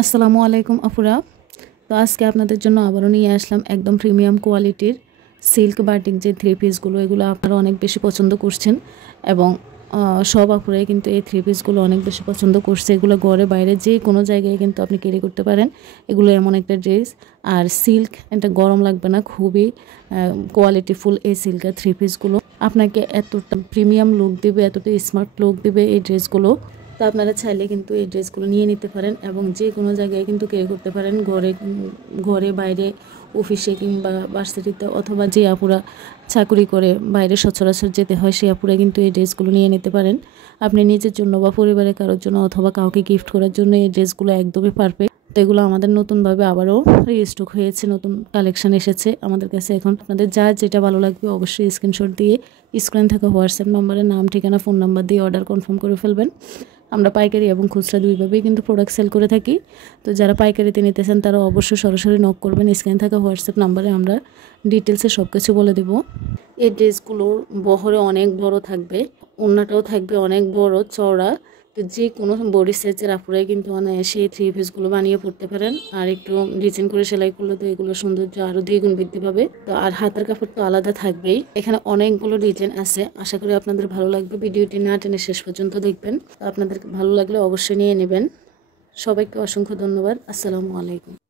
আসসালামু আলাইকুম আপুরা। তো আজকে আপনাদের জন্য আবারও নিয়ে আসলাম একদম প্রিমিয়াম কোয়ালিটির সিল্ক বাটিক যে থ্রি পিসগুলো, এগুলো আপনারা অনেক বেশি পছন্দ করছেন এবং সব আপুরাই কিন্তু এই থ্রি পিসগুলো অনেক বেশি পছন্দ করছে। এগুলো ঘরে বাইরে যে কোনো জায়গায় কিন্তু আপনি ক্যারি করতে পারেন। এগুলো এমন একটা ড্রেস, আর সিল্ক এটা গরম লাগবে না, খুবই কোয়ালিটিফুল এই সিল্কের থ্রি পিসগুলো। আপনাকে এতটা প্রিমিয়াম লুক দেবে, এতটা স্মার্ট লুক দেবে এই ড্রেসগুলো। তো আপনারা চাইলে কিন্তু এই ড্রেসগুলো নিয়ে নিতে পারেন এবং যে কোনো জায়গায় কিন্তু ক্যারি করতে পারেন, ঘরে বাইরে, অফিসে কিংবা ভার্সিটিতে, অথবা যে আপুরা চাকরি করে বাইরে সচরাচর যেতে হয় সেই আপুরা কিন্তু এই ড্রেসগুলো নিয়ে নিতে পারেন। আপনি নিজের জন্য বা পরিবারের কারোর জন্য অথবা কাউকে গিফট করার জন্য এই ড্রেসগুলো একদমই পারফেক্ট। তো এগুলো আমাদের নতুনভাবে আবারও রিস্টক হয়েছে, নতুন কালেকশন এসেছে আমাদের কাছে। এখন আপনাদের যার যেটা ভালো লাগবে অবশ্যই স্ক্রিনশট দিয়ে স্ক্রিনে থাকা হোয়াটসঅ্যাপ নম্বরে নাম, ঠিকানা, ফোন নাম্বার দিয়ে অর্ডার কনফার্ম করে ফেলবেন। আমরা পাইকারি এবং খুচরা দুইভাবেই কিন্তু প্রোডাক্ট সেল করে থাকি। তো যারা পাইকারিতে নিতে চান তারা অবশ্যই সরাসরি নক করবেন স্ক্রিনে থাকা হোয়াটসঅ্যাপ নাম্বারে, আমরা ডিটেলসে সব কিছু বলে দেব। এই ড্রেসগুলোর বহরে অনেক বড় থাকবে, ওড়নাটাও থাকবে অনেক বড় চওড়া। তো যে কোনো বডি সাইজের আপুরাই কিন্তু অনায়াসে এই থ্রি পিসগুলো বানিয়ে পড়তে পারেন। আর একটু ডিজাইন করে সেলাই করলে তো এগুলো সৌন্দর্য আরও দ্বিগুণ বৃদ্ধি পাবে। তো আর হাতের কাপড় তো আলাদা থাকবেই। এখানে অনেকগুলো ডিজাইন আছে, আশা করি আপনাদের ভালো লাগবে। ভিডিওটি না টেনে শেষ পর্যন্ত দেখবেন। আপনাদের ভালো লাগলে অবশ্যই নিয়ে নেবেন। সবাইকে অসংখ্য ধন্যবাদ। আসসালামু আলাইকুম।